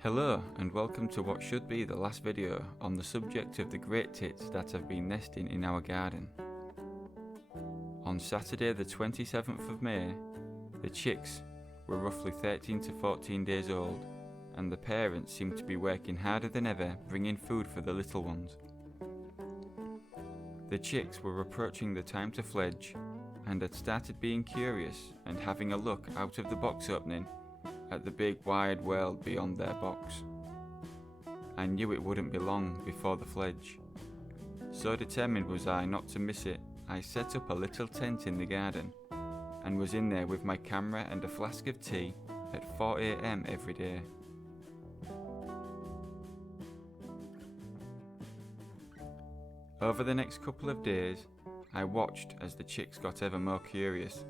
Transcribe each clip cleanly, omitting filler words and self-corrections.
Hello and welcome to what should be the last video on the subject of the great tits that have been nesting in our garden. On Saturday the 27th of May, the chicks were roughly 13 to 14 days old and the parents seemed to be working harder than ever bringing food for the little ones. The chicks were approaching the time to fledge and had started being curious and having a look out of the box opening at the big wide world beyond their box. I knew it wouldn't be long before the fledge. So determined was I not to miss it, I set up a little tent in the garden and was in there with my camera and a flask of tea at 4 AM every day. Over the next couple of days, I watched as the chicks got ever more curious,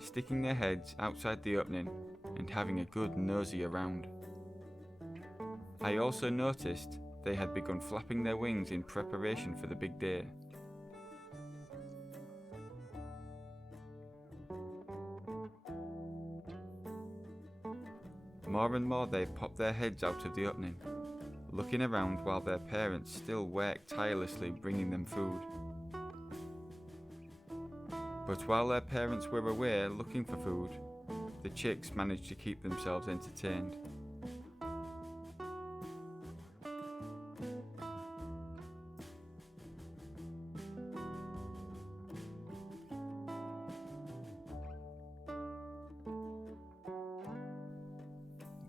sticking their heads outside the opening and having a good nosy around. I also noticed they had begun flapping their wings in preparation for the big day. More and more they popped their heads out of the opening, looking around while their parents still worked tirelessly bringing them food. But while their parents were away looking for food, the chicks managed to keep themselves entertained.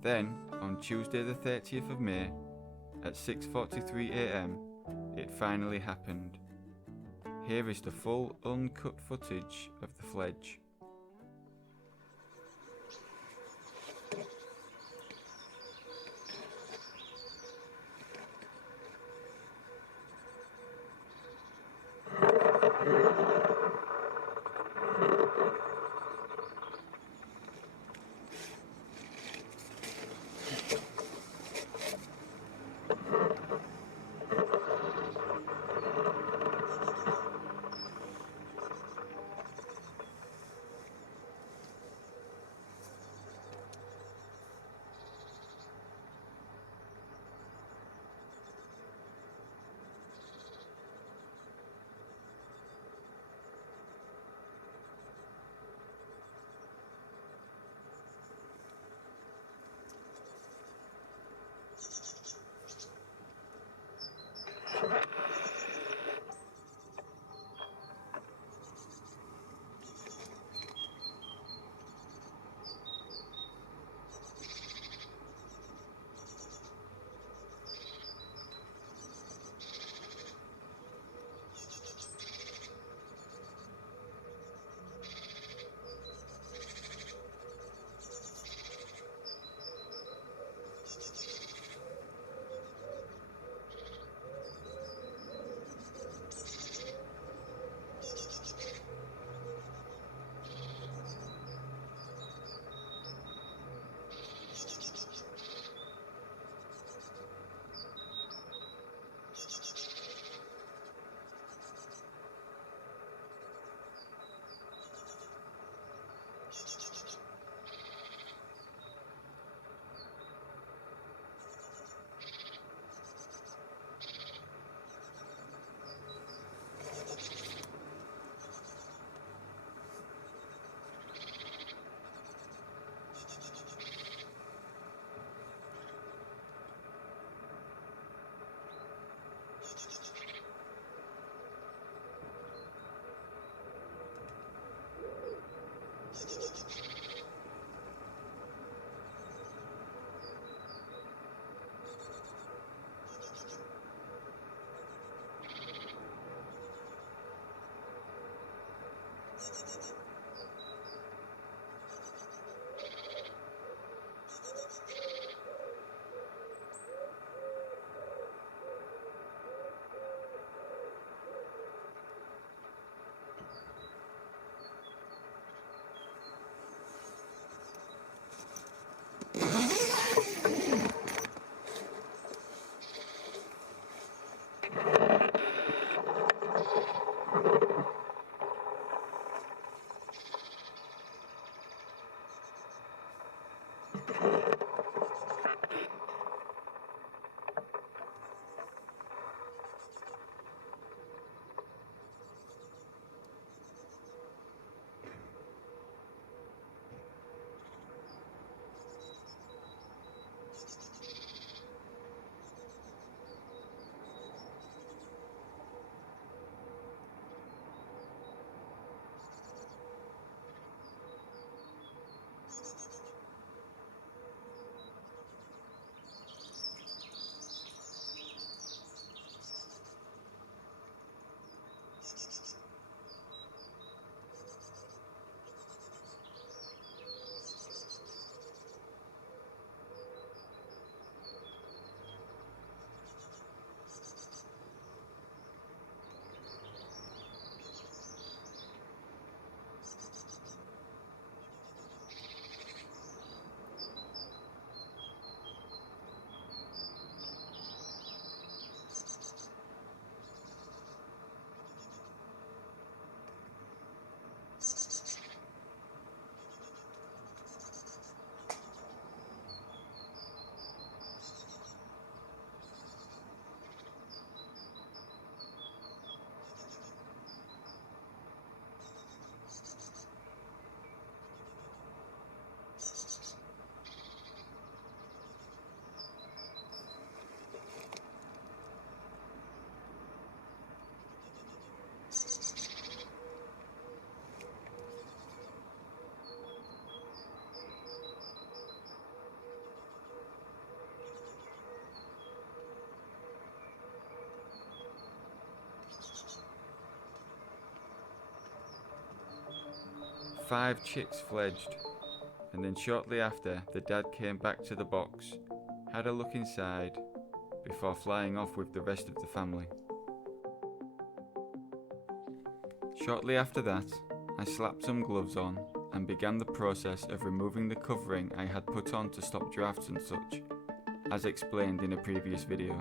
Then, on Tuesday the 30th of May, at 6:43 AM, it finally happened. Here is the full uncut footage of the fledge. 5 chicks fledged, and then shortly after the dad came back to the box, had a look inside, before flying off with the rest of the family. Shortly after that, I slapped some gloves on and began the process of removing the covering I had put on to stop drafts and such, as explained in a previous video.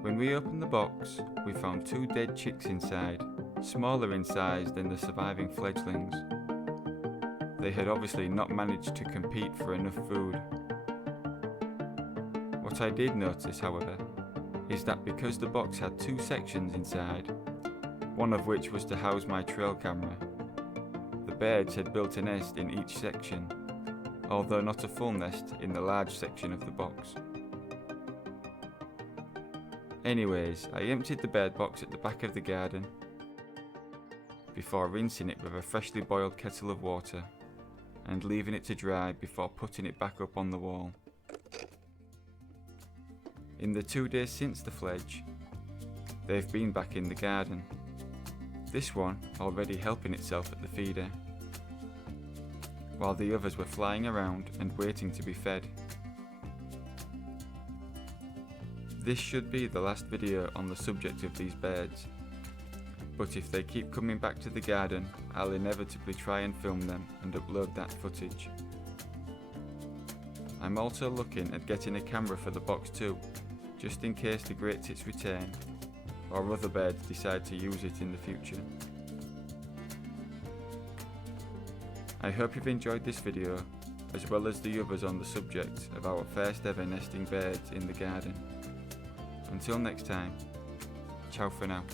When we opened the box, we found 2 dead chicks inside, smaller in size than the surviving fledglings. They had obviously not managed to compete for enough food. What I did notice, however, is that because the box had 2 sections inside, one of which was to house my trail camera, the birds had built a nest in each section, although not a full nest in the large section of the box. Anyways, I emptied the bird box at the back of the garden before rinsing it with a freshly boiled kettle of water and leaving it to dry before putting it back up on the wall. In the 2 days since the fledge, they've been back in the garden, this one already helping itself at the feeder, while the others were flying around and waiting to be fed. This should be the last video on the subject of these birds, but if they keep coming back to the garden, I'll inevitably try and film them and upload that footage. I'm also looking at getting a camera for the box too, just in case the Great Tits return, or other birds decide to use it in the future. I hope you've enjoyed this video, as well as the others on the subject of our first ever nesting birds in the garden. Until next time, ciao for now.